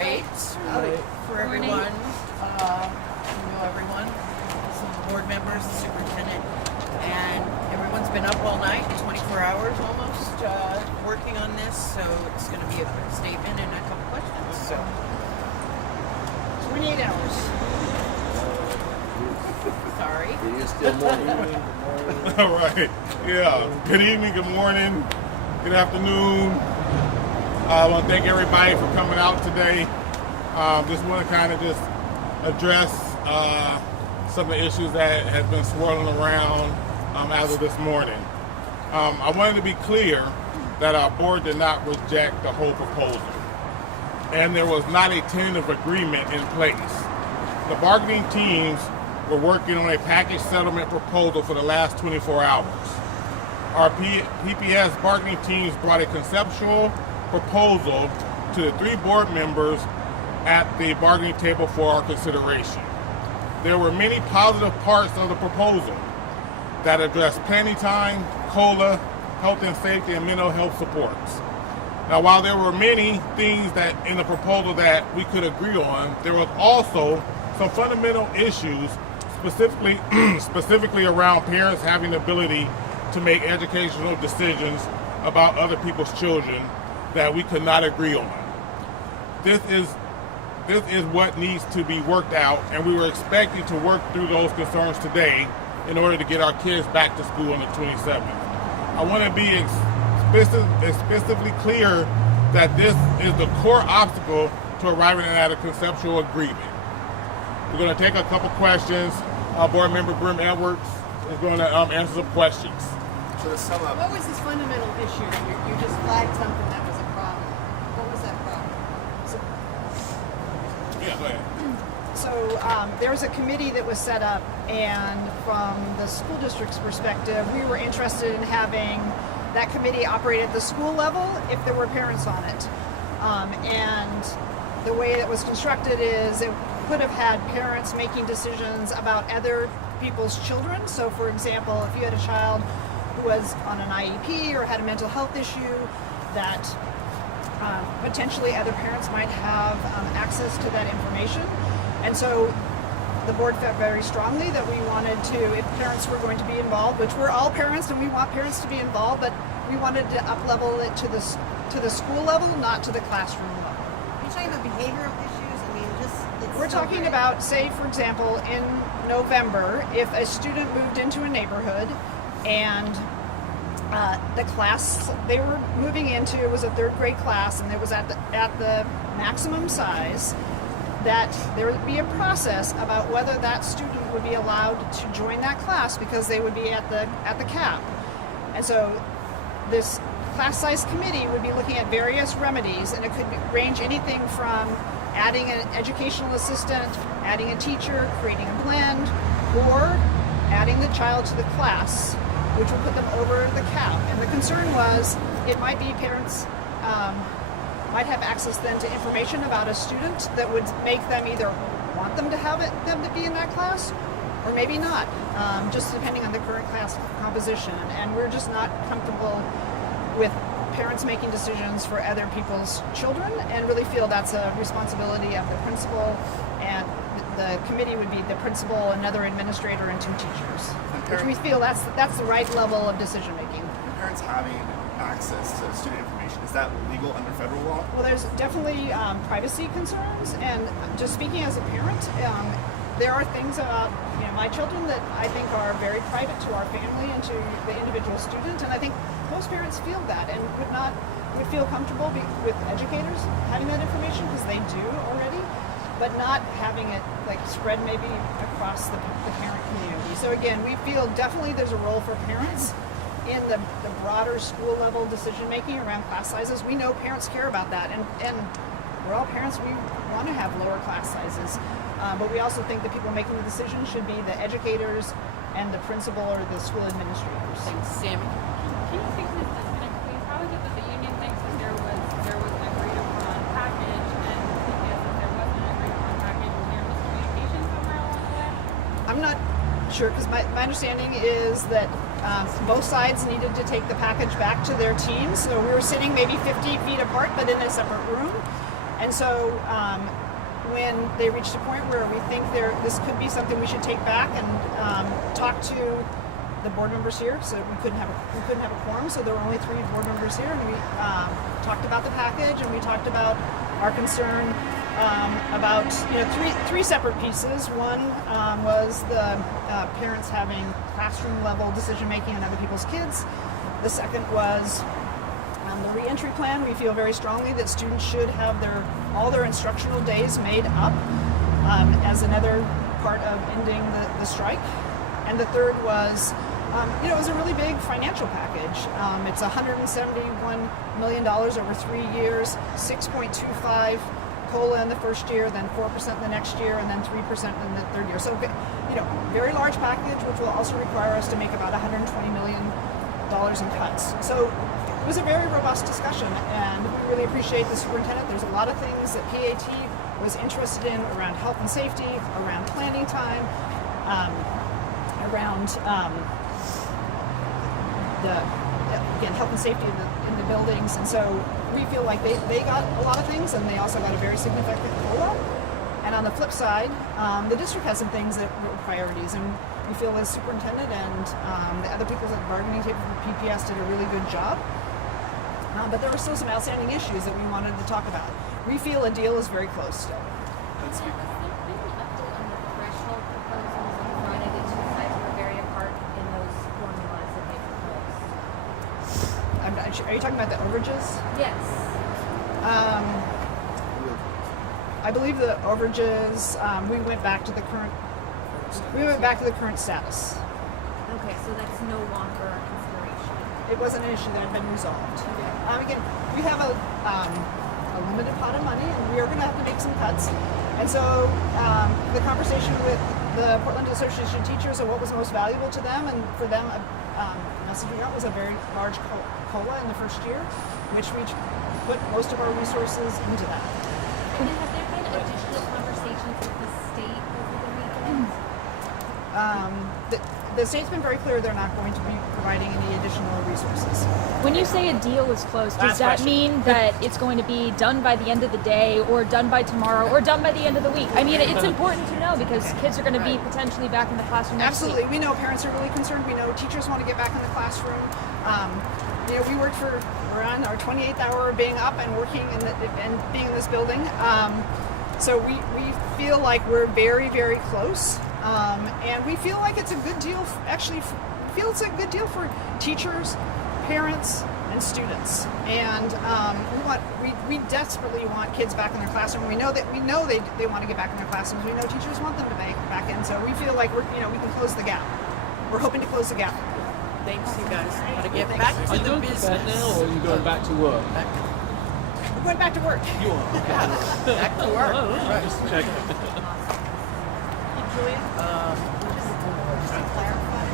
Right, for everyone, everyone, some board members, the superintendent, and everyone's been up all night, 24 hours almost, working on this, so it's going to be a quick statement and a couple questions, so 28 hours. Sorry. It is still morning. All right. Yeah. Good evening, good morning, good afternoon. I want to thank everybody for coming out today. Just want to kind of just address some of the issues that have been swirling around as of this morning. I wanted to be clear that our board did not reject the whole proposal, and there was not a tentative agreement in place. The bargaining teams were working on a package settlement proposal for the last 24 hours. Our PPS bargaining teams brought a conceptual proposal to the three board members at the bargaining table for our consideration. There were many positive parts of the proposal that addressed planning time, COLA, health and safety, and mental health supports. Now, while there were many things that in the proposal that we could agree on, there was also some fundamental issues, specifically around parents having the ability to make educational decisions about other people's children that we could not agree on. This is what needs to be worked out, and we were expecting to work through those concerns today in order to get our kids back to school on the 27th. I want to be explicitly clear that this is the core obstacle to arriving at a conceptual agreement. We're going to take a couple questions. Board Member Brim Edwards is going to answer some questions. So to sum up, What was this fundamental issue? You just flagged something that was a problem. What was that problem? Yeah, go ahead. So there was a committee that was set up, and from the school district's perspective, we were interested in having that committee operate at the school level if there were parents on it. And the way it was constructed is it could have had parents making decisions about other people's children. So for example, if you had a child who was on an IEP or had a mental health issue, that potentially other parents might have access to that information. And so the board felt very strongly that we wanted to, if parents were going to be involved, which we're all parents and we want parents to be involved, but we wanted to up-level it to the school level, not to the classroom level. Are you talking about behavioral issues? I mean, We're talking about, say, for example, in November, if a student moved into a neighborhood and the class they were moving into was a third grade class and it was at the maximum size, that there would be a process about whether that student would be allowed to join that class because they would be at the cap. And so this class size committee would be looking at various remedies, and it could range anything from adding an educational assistant, adding a teacher, creating a blend, or adding the child to the class, which would put them over the cap. And the concern was it might be parents might have access then to information about a student that would make them either want them to be in that class, or maybe not, just depending on the current class composition. And we're just not comfortable with parents making decisions for other people's children, and really feel that's a responsibility of the principal, and the committee would be the principal, another administrator, and two teachers, which we feel that's the right level of decision making. parents having access to student information, is that legal under federal law? Well, there's definitely privacy concerns, and just speaking as a parent, there are things about my children that I think are very private to our family and to the individual student, and I think most parents feel that and would feel comfortable with educators having that information because they do already, but not having it spread maybe across the parent community. So again, we feel definitely there's a role for parents in the broader school level decision making around class sizes. We know parents care about that, and we're all parents. We want to have lower class sizes, but we also think the people making the decision should be the educators and the principal or the school administrators. Thanks, Sammy. Can you speak to this disconnect, please? How is it that the union thinks that there was an agreed upon package, and CPS that there wasn't an agreed upon package, and there was communication somewhere along the way? I'm not sure, because my understanding is that both sides needed to take the package back to their teams. So we were sitting maybe 50 feet apart, but in a separate room. And so when they reached a point where we think this could be something we should take back and talk to the board members here, so we couldn't have a quorum, so there were only 3 board members here, and we talked about the package, and we talked about our concern about three separate pieces. One was the parents having classroom level decision making on other people's kids. The second was the reentry plan. We feel very strongly that students should have all their instructional days made up as another part of ending the strike. And the third was, it was a really big financial package. It's $171 million over 3 years, 6.25 COLA in the first year, then 4% the next year, and then 3% in the third year. So, very large package, which will also require us to make about $120 million in cuts. So it was a very robust discussion, and we really appreciate the superintendent. There's a lot of things that PAT was interested in around health and safety, around planning time, around health and safety in the buildings. And so we feel like they got a lot of things, and they also got a very significant COLA. And on the flip side, the district has some things that were priorities, and we feel as superintendent and the other people at the bargaining table for PPS did a really good job. But there were still some outstanding issues that we wanted to talk about. We feel a deal is very close still. Let's speak. Has there been an update on the threshold proposals on Friday? The two sides were very apart in those formulas that they proposed. Are you talking about the overages? Yes. I believe the overages. We went back to the current. We went back to the current status. Okay, so that's no longer a consideration. It wasn't an issue that had been resolved. Again, we have a limited pot of money, and we are going to have to make some cuts. And so the conversation with the Portland Association of Teachers of what was most valuable to them, and for them, messaging out was a very large COLA in the first year, which we put most of our resources into that. And then have there been additional conversations with the state over the weekend? The state's been very clear they're not going to be providing any additional resources. When you say a deal is close, does Last that question. mean that it's going to be done by the end of the day, or done by tomorrow, or done by the end of the week? I mean, it's important to know because kids are going to be potentially back in the classroom next Absolutely. week. We know parents are really concerned. We know teachers want to get back in the classroom. We we're on our 28th hour of being up and working and being in this building. So we feel like we're very, very close. And we feel like it's a good deal. Actually, we feel it's a good deal for teachers, parents, and students. And we desperately want kids back in their classroom. We know they want to get back in their classrooms. We know teachers want them to back in. So we feel like we can close the gap. We're hoping to close the gap. Thanks, you guys. Gotta get back to Are you the going to business. bed now, or are you going back to work? We're going back to work. You are. Okay. Back to work. Right. Just check. Julian? Just to clarify,